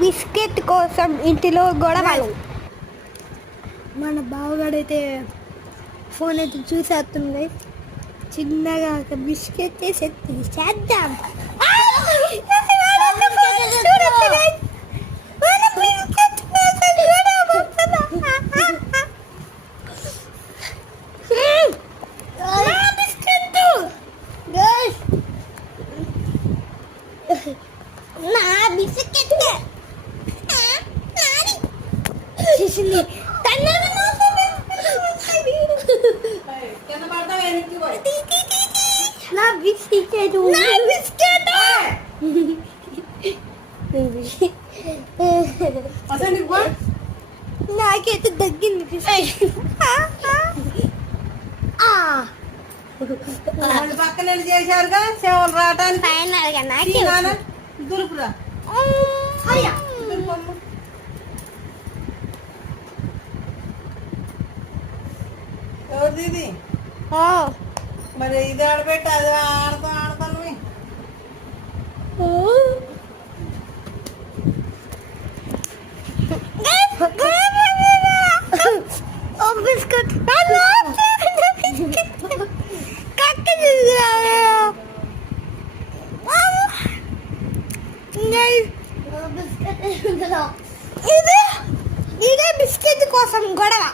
Biscuit కోసం ఇంటిలో గొడవలు. మన బావగాడైతే ఫోన్ అయితే చూసేస్తుంది. చిన్నగా ఒక బిస్కెట్ చేద్దాం. నాకైతే తగ్గింది. పక్కన చేశారుగా సేవలు రావటానికి ఫైనల్గా నాకే దురుపురా. ఎవరిది ఇది? మరి ఇది ఆడబెట్టి అది ఆడతాను. బిస్కెట్ ఇదే బిస్కెట్ కోసం గొడవ.